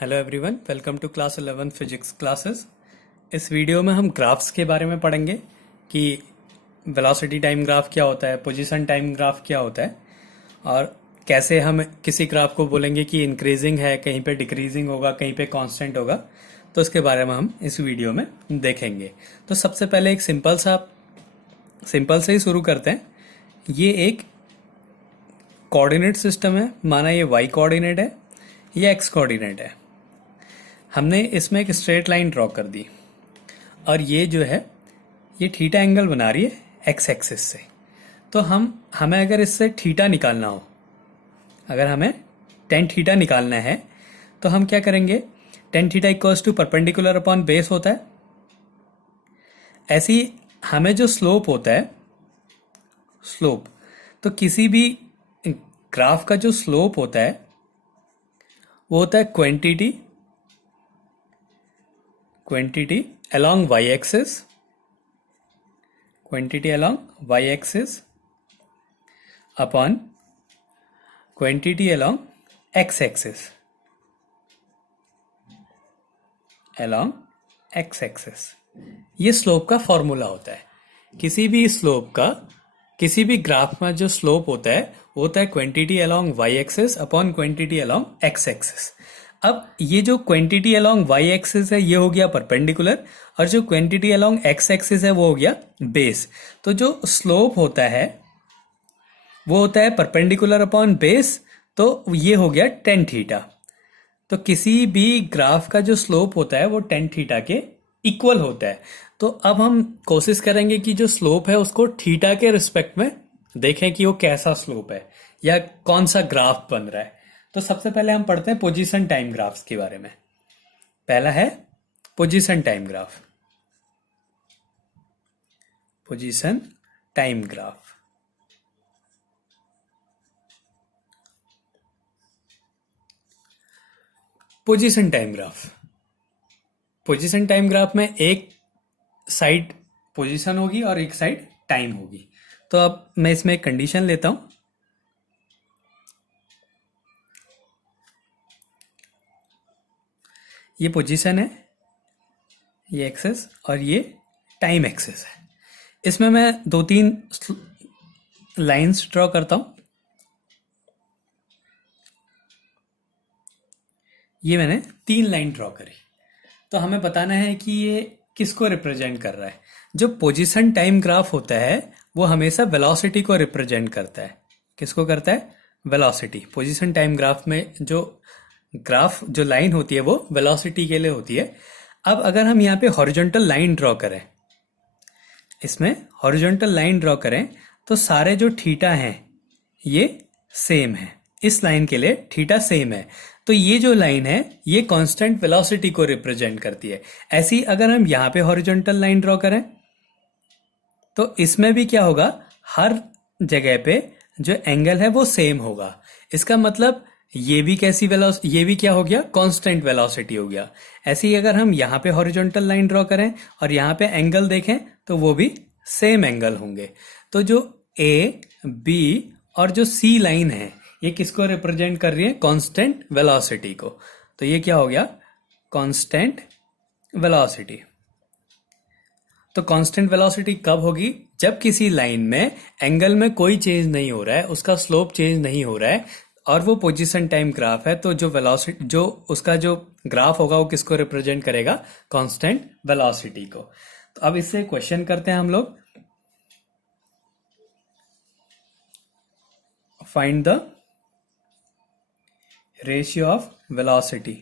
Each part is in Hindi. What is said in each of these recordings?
Hello everyone, welcome to class 11 physics classes. इस वीडियो में हम ग्राफ्स के बारे में पढ़ेंगे कि वेलोसिटी टाइम ग्राफ क्या होता है, पोजीशन टाइम ग्राफ क्या होता है और कैसे हम किसी ग्राफ को बोलेंगे कि इंक्रीजिंग है, कहीं पे डिक्रीजिंग होगा, कहीं पे कांस्टेंट होगा। तो उसके बारे में हम इस वीडियो में देखेंगे। तो सबसे पहले एक सिंपल से ही शुरू करते हैं। ये एक कोऑर्डिनेट सिस्टम है, माना ये वाई कोऑर्डिनेट है, ये एक्स कोऑर्डिनेट है। हमने इसमें एक स्ट्रेट लाइन ड्रॉ कर दी और ये जो है ये थीटा एंगल बना रही है एक्स एक्सिस से। तो हमें अगर इससे थीटा निकालना हो, अगर हमें टेन थीटा निकालना है तो हम क्या करेंगे, tan theta equals to perpendicular upon base होता है। ऐसी हमें जो स्लोप होता है, स्लोप, तो किसी भी ग्राफ का जो स्लोप होता है वो होता है quantity along y axis, quantity along y axis upon quantity along x axis, along x axis। ये स्लोप का फॉर्मूला होता है। किसी भी स्लोप का, किसी भी ग्राफ में जो स्लोप होता है वो होता है quantity along y axis upon quantity along x axis। अब ये जो क्वांटिटी अलोंग वाई एक्सिस है ये हो गया परपेंडिकुलर, और जो क्वांटिटी अलोंग एक्स एक्सिस है वो हो गया बेस। तो जो स्लोप होता है वो होता है परपेंडिकुलर अपॉन बेस, तो ये हो गया टेन थीटा। तो किसी भी ग्राफ का जो स्लोप होता है वो टेन थीटा के इक्वल होता है। तो अब हम कोशिश करेंगे कि जो स्लोप है उसको थीटा के रिस्पेक्ट में देखें कि वो कैसा स्लोप है या कौन सा ग्राफ बन रहा है। तो सबसे पहले हम पढ़ते हैं पोजीशन टाइम ग्राफ्स के बारे में। पहला है position time graph. Position time graph, position time graph. Position time graph में एक साइड पोजीशन होगी और एक साइड टाइम होगी। तो अब मैं इसमें एक कंडीशन लेता हूं। ये पोजीशन है, ये एक्सेस और ये टाइम एक्सेस है। इसमें मैं दो तीन लाइंस ड्रॉ करता हूं। ये मैंने तीन लाइन ड्रॉ करी। तो हमें बताना है कि ये किसको रिप्रेजेंट कर रहा है। जो पोजीशन टाइम ग्राफ होता है वो हमेशा वेलोसिटी को रिप्रेजेंट करता है। किसको करता है? वेलोसिटी। पोजीशन टाइम ग्राफ में जो लाइन होती है वो वेलोसिटी के लिए होती है। अब अगर हम यहाँ पे हॉरिजॉन्टल लाइन ड्रॉ करें, इसमें हॉरिजॉन्टल लाइन ड्रॉ करें तो सारे जो थीटा हैं ये सेम है। इस लाइन के लिए थीटा सेम है। तो ये जो लाइन है ये कांस्टेंट वेलोसिटी को रिप्रेजेंट करती है। ऐसी अगर हम यहाँ पे हॉरिजॉन्टल लाइन ड्रॉ करें तो इसमें भी क्या होगा, हर जगह पे जो एंगल है वो सेम होगा। इसका मतलब ये भी ये भी क्या हो गया, कांस्टेंट वेलोसिटी हो गया। ऐसे ही अगर हम यहाँ पे हॉरिजॉन्टल लाइन ड्रॉ करें और यहाँ पे एंगल देखें तो वो भी सेम एंगल होंगे। तो जो ए, बी और जो सी लाइन है ये किसको रिप्रेजेंट कर रही है? कांस्टेंट वेलोसिटी को। तो ये क्या हो गया, कांस्टेंट वेलोसिटी। तो कांस्टेंट वेलोसिटी कब होगी? जब किसी लाइन में एंगल में कोई चेंज नहीं हो रहा है, उसका स्लोप चेंज नहीं हो रहा है और वो पोजीशन टाइम ग्राफ है। तो जो वेलोसिटी, जो उसका जो ग्राफ होगा वो किसको रिप्रेजेंट करेगा? कांस्टेंट वेलोसिटी को। तो अब इससे क्वेश्चन करते हैं हम लोग। Find the ratio of velocity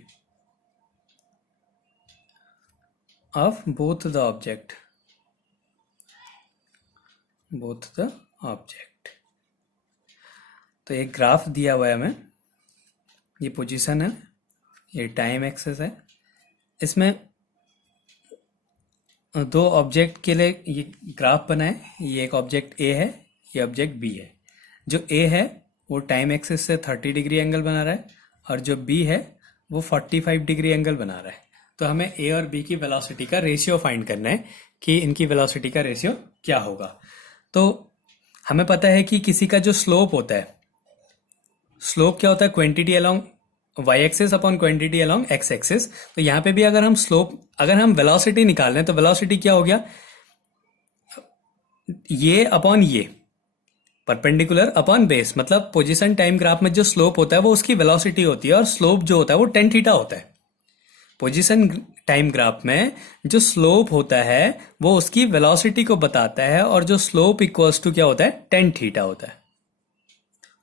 of both the object, तो एक ग्राफ दिया हुआ है हमें। ये पोजीशन है, ये टाइम एक्सेस है। इसमें दो ऑब्जेक्ट के लिए ये ग्राफ बना है। ये एक ऑब्जेक्ट ए है, ये ऑब्जेक्ट बी है। जो ए है वो टाइम एक्सेस से 30 डिग्री एंगल बना रहा है और जो बी है वो 45 डिग्री एंगल बना रहा है। तो हमें ए और बी की वेलोसिटी का रेशियो फाइंड करना है कि इनकी वेलोसिटी का रेशियो क्या होगा। तो हमें पता है कि किसी का जो स्लोप होता है, स्लोप क्या होता है? Quantity along y axis upon quantity along x axis. तो यहाँ पे भी अगर हम स्लोप, अगर हम वेलोसिटी निकाल रहे हैं तो वेलोसिटी क्या हो गया, ये अपॉन ये, परपेंडिकुलर अपॉन बेस, मतलब पोजीशन टाइम ग्राफ में जो स्लोप होता है वो उसकी वेलोसिटी होती है, और स्लोप जो होता है वो टेन थीटा होता है। पोजीशन टाइम ग्राफ में जो स्लोप होता है वो उसकी वेलोसिटी को बताता है, और जो स्लोप इक्वल्स टू क्या होता है, टेन थीटा होता है।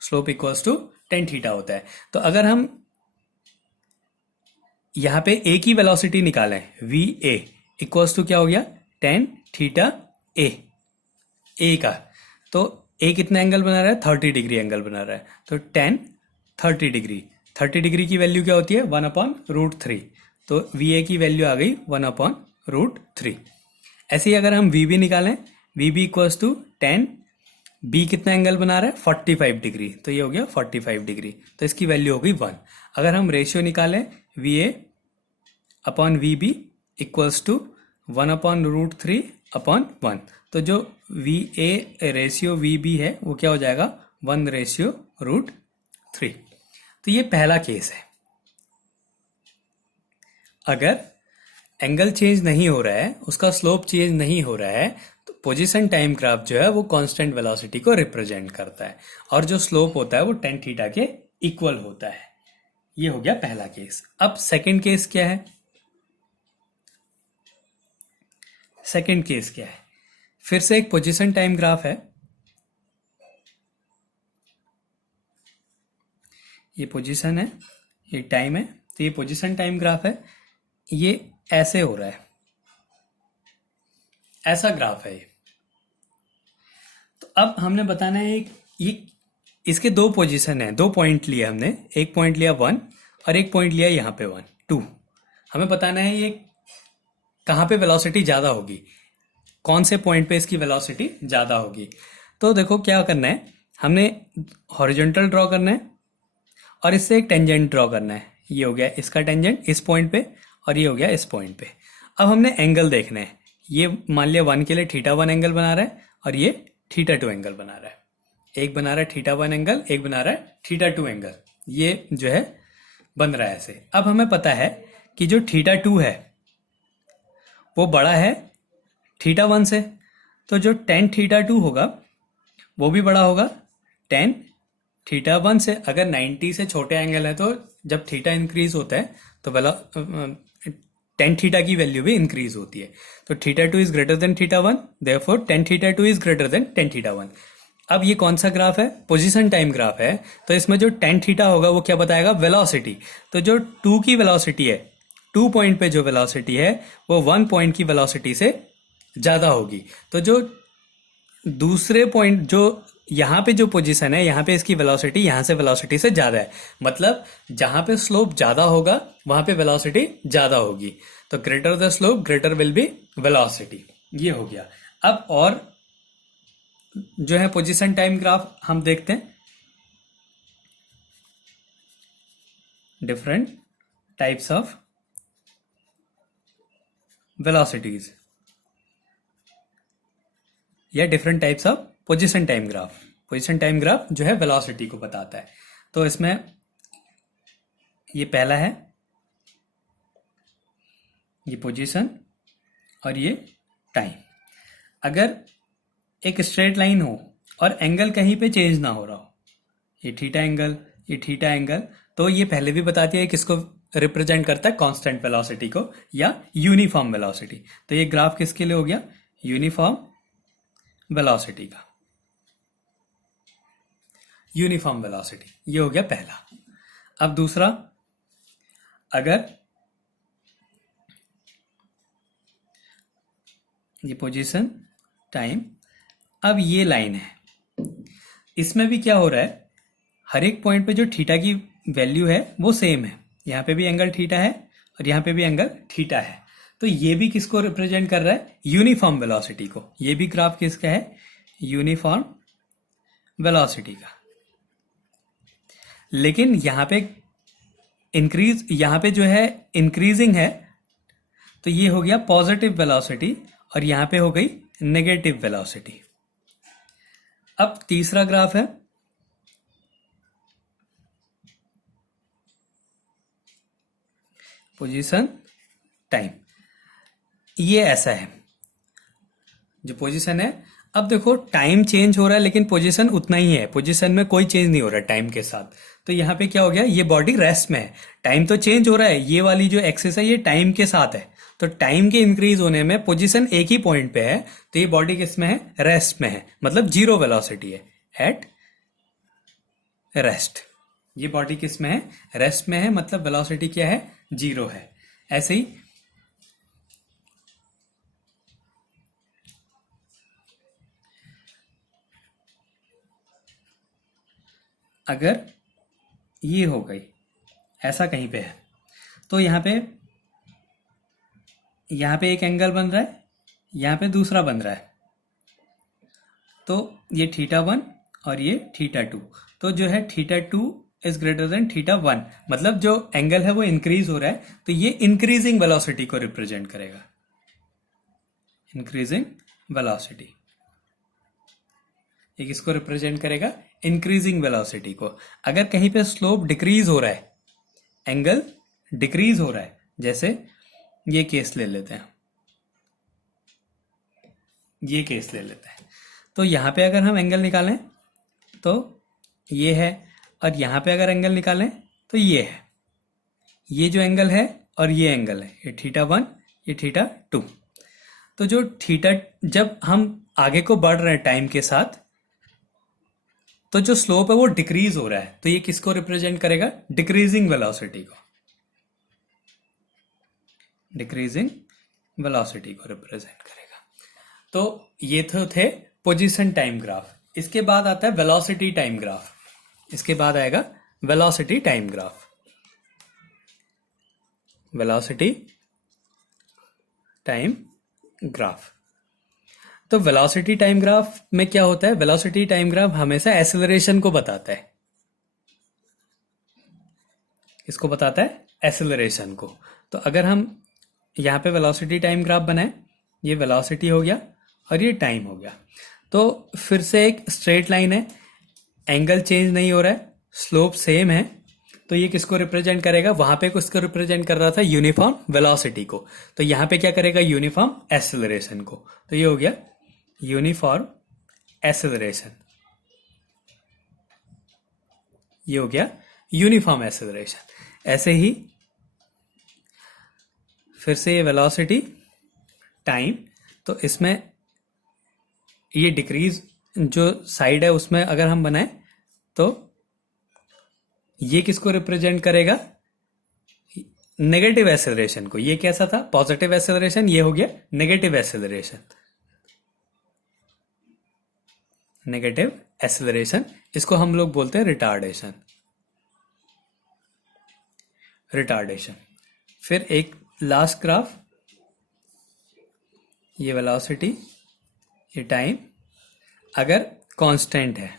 Slope equals to tan theta होता है। तो अगर हम यहां पे ए की वेलोसिटी निकालें, वी ए इक्वल्स टू क्या हो गया, टेन थीटा ए का, तो ए कितना एंगल बना रहा है, 30 डिग्री एंगल बना रहा है। तो टेन 30 डिग्री, 30 डिग्री की वैल्यू क्या होती है, 1/√3। तो वी ए की वैल्यू आ गई 1/√3। ऐसे ही अगर हम वी बी निकालें, V B equals to tan, B कितना एंगल बना रहा है, 45 डिग्री, तो ये हो गया 45 डिग्री, तो इसकी वैल्यू हो गई 1। अगर हम रेशियो निकालें, V A upon V B equals to 1/√3/1, तो जो V A ratio V B है वो क्या हो जाएगा, 1/√3। तो ये पहला केस है। अगर एंगल चेंज नहीं हो रहा है, उसका स्लोप चेंज नहीं हो रहा है, तो पोजीशन टाइम ग्राफ जो है वो कांस्टेंट वेलोसिटी को रिप्रेजेंट करता है, और जो स्लोप होता है वो टेन थीटा के इक्वल होता है। ये हो गया पहला केस। अब सेकंड केस क्या है, सेकंड केस क्या है, फिर से एक पोजीशन टाइम ग्राफ है, ये पोजीशन है, ये टाइम है, तो ये पोजीशन टाइम ग्राफ है, ये ऐसे हो रहा है, ऐसा ग्राफ है ये। तो अब हमने बताना है ये इसके दो पोजीशन है, दो पॉइंट लिए हमने, एक पॉइंट लिया 1 और एक पॉइंट लिया यहाँ पे 1 2। हमें बताना है ये कहाँ पे वेलोसिटी ज़्यादा होगी, कौन से पॉइंट पे इसकी वेलोसिटी ज़्यादा होगी। तो देखो क्या करना है, हमने हॉरिजॉन्टल ड्रॉ करना है और इससे एक टेंजेंट ड्रॉ करना है। ये हो गया इसका टेंजेंट इस पॉइंट पे, और ये हो गया इस पॉइंट पे। अब हमने एंगल देखना है, ये मान लिया 1 के लिए θ1 एंगल बना रहा है और ये θ2 एंगल बना रहा है। एक बना रहा है θ1 एंगल, एक बना रहा है θ2 एंगल, ये जो है बन रहा है ऐसे। अब हमें पता है कि जो θ2 है वो बड़ा है θ1 से, तो जो tan θ2 होगा वो भी बड़ा होगा tan θ1 से। अगर 90 से छोटे एंगल है तो जब थीटा इंक्रीज होता है तो tan थीटा की वैल्यू भी इंक्रीज होती है। तो θ2 is greater than θ1, therefore tan θ2 is greater than tan θ1। अब ये कौन सा ग्राफ है, पोजीशन टाइम ग्राफ है, तो इसमें जो tan थीटा होगा वो क्या बताएगा, वेलोसिटी। तो जो 2 की वेलोसिटी है, 2 पॉइंट पे जो वेलोसिटी है वो 1 पॉइंट की वेलोसिटी से ज्यादा होगी। तो जो दूसरे पॉइंट, जो यहाँ पे जो पोजीशन है, यहाँ पे इसकी वेलोसिटी यहाँ से वेलोसिटी से ज्यादा है, मतलब जहां पे स्लोप ज्यादा होगा वहां पे वेलोसिटी ज्यादा होगी। तो greater the slope greater will be velocity. ये हो गया। अब और जो है पोजीशन टाइम ग्राफ हम देखते हैं, डिफरेंट टाइप्स ऑफ वेलोसिटीज या different types of position time graph. Position time graph जो है वेलोसिटी को बताता है। तो इसमें ये पहला है, ये पोजीशन और ये टाइम। अगर एक स्ट्रेट लाइन हो और एंगल कहीं पे चेंज ना हो रहा हो, ये थीटा एंगल, ये थीटा एंगल, तो ये पहले भी बताती है किसको रिप्रेजेंट करता है, कांस्टेंट वेलोसिटी को या यूनिफॉर्म वेलोसिटी। तो ये ग्राफ किसके लिए हो गया, यूनिफॉर्म वेलोसिटी का, यूनिफॉर्म वेलोसिटी। ये हो गया पहला। अब दूसरा, अगर ये पोजीशन टाइम, अब ये लाइन है, इसमें भी क्या हो रहा है, हर एक पॉइंट पे जो थीटा की वैल्यू है वो सेम है। यहाँ पे भी एंगल थीटा है और यहाँ पे भी एंगल थीटा है। तो ये भी किसको रिप्रेजेंट कर रहा है, यूनिफॉर्म वेलोसिटी को। ये भी ग्राफ किसका है, यूनिफॉर्म वेलोसिटी का। लेकिन यहाँ पे इंक्रीज, यहाँ पे जो है इंक्रीजिंग है, तो ये हो गया पॉजिटिव वेलोसिटी और यहाँ पे हो गई नेगेटिव वेलोसिटी। अब तीसरा ग्राफ है, पोजीशन टाइम, ये ऐसा है जो पोजीशन है। अब देखो टाइम चेंज हो रहा है लेकिन पोजीशन उतना ही है, पोजीशन में कोई चेंज नहीं हो रहा है टाइम के साथ। तो यहाँ पे क्या हो गया, ये बॉडी रेस्ट में है, टाइम तो चेंज हो रहा है, ये वाली जो एक्सिस है ये टाइम के साथ है। तो टाइम के इंक्रीज होने में पोजीशन एक ही पॉइंट पे है, तो ये बॉडी किस में है, रेस्ट में है, मतलब जीरो वेलोसिटी है, एट रेस्ट। ये बॉडी किस में है, रेस्ट में है, मतलब वेलोसिटी क्या है, जीरो है। ऐसे ही अगर ये हो गई, ऐसा कहीं पे है, तो यहाँ पे एक एंगल बन रहा है, यहाँ पे दूसरा बन रहा है, तो ये θ1 और ये θ2, तो जो है θ2 इज ग्रेटर देन θ1, मतलब जो एंगल है वो इंक्रीज हो रहा है, तो ये इंक्रीजिंग वेलोसिटी को रिप्रेजेंट करेगा, इंक्रीजिंग वेलोसिटी। ये किसको रिप्रेजेंट करेगा, इंक्रीजिंग वेलोसिटी को। अगर कहीं पे स्लोप डिक्रीज हो रहा है, एंगल डिक्रीज हो रहा है, जैसे ये केस ले लेते हैं, ये केस ले लेते हैं, तो यहां पे अगर हम एंगल निकालें तो ये है, और यहां पे अगर एंगल निकालें तो ये है, ये जो एंगल है और ये एंगल है, ये θ1 ये θ2। तो जो थीटा, जब हम आगे को बढ़ रहे हैं टाइम के साथ, तो जो स्लोप है वो डिक्रीज हो रहा है, तो ये किसको रिप्रेजेंट करेगा, डिक्रीजिंग वेलोसिटी को, डिक्रीजिंग वेलोसिटी को रिप्रेजेंट करेगा। तो ये तो थे पोजीशन टाइम ग्राफ। इसके बाद आता है वेलोसिटी टाइम ग्राफ, इसके बाद आएगा velocity time graph. Velocity time graph, तो वेलोसिटी टाइम ग्राफ में क्या होता है, वेलोसिटी टाइम ग्राफ हमेशा एक्सेलरेशन को बताता है, इसको बताता है एक्सेलरेशन को। तो अगर हम यहाँ पे वेलोसिटी टाइम ग्राफ बनाए, ये वेलोसिटी हो गया और ये टाइम हो गया, तो फिर से एक स्ट्रेट लाइन है, एंगल चेंज नहीं हो रहा है, स्लोप सेम है, तो ये किसको रिप्रेजेंट करेगा, वहां पे किसको रिप्रेजेंट कर रहा था, यूनिफॉर्म वेलोसिटी को, तो यहाँ पे क्या करेगा, यूनिफॉर्म एक्सेलरेशन को। तो ये हो गया यूनिफॉर्म एक्सेलरेशन, ये हो गया यूनिफॉर्म एक्सेलरेशन। ऐसे ही फिर से ये वेलोसिटी टाइम, तो इसमें ये डिक्रीज जो साइड है उसमें अगर हम बनाए तो ये किसको रिप्रेजेंट करेगा, नेगेटिव एक्सेलरेशन को। ये कैसा था, पॉजिटिव एक्सेलरेशन, ये हो गया नेगेटिव एक्सेलरेशन, नेगेटिव एक्सेलरेशन, इसको हम लोग बोलते हैं रिटार्डेशन, रिटार्डेशन। फिर एक लास्ट ग्राफ, ये वेलोसिटी ये टाइम अगर कांस्टेंट है,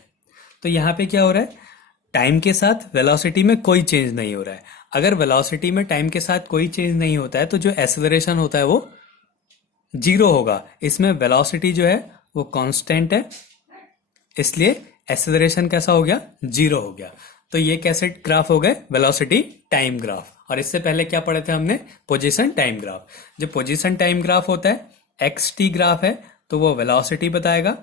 तो यहां पे क्या हो रहा है, टाइम के साथ वेलोसिटी में कोई चेंज नहीं हो रहा है। अगर वेलोसिटी में टाइम के साथ कोई चेंज नहीं होता है तो जो एक्सेलरेशन होता है वो जीरो होगा। इसमें वेलोसिटी जो है वो कांस्टेंट है, इसलिए एक्सेलरेशन कैसा हो गया, जीरो हो गया। तो ये कैसे ग्राफ हो गए, वेलोसिटी टाइम ग्राफ। और इससे पहले क्या पढ़े थे हमने, पोजीशन टाइम ग्राफ। जो पोजीशन टाइम ग्राफ होता है, एक्स टी ग्राफ है तो वो वेलोसिटी बताएगा,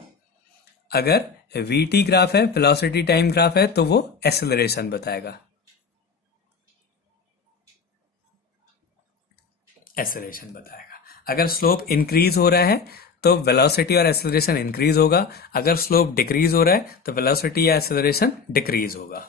अगर वी टी ग्राफ है, वेलोसिटी टाइम ग्राफ है, तो वो एक्सेलरेशन बताएगा, एक्सेलरेशन बताएगा। अगर स्लोप इंक्रीज हो रहा है तो वेलोसिटी और एक्सेलरेशन इंक्रीज होगा, अगर स्लोप डिक्रीज हो रहा है तो वेलोसिटी या एक्सेलरेशन डिक्रीज होगा।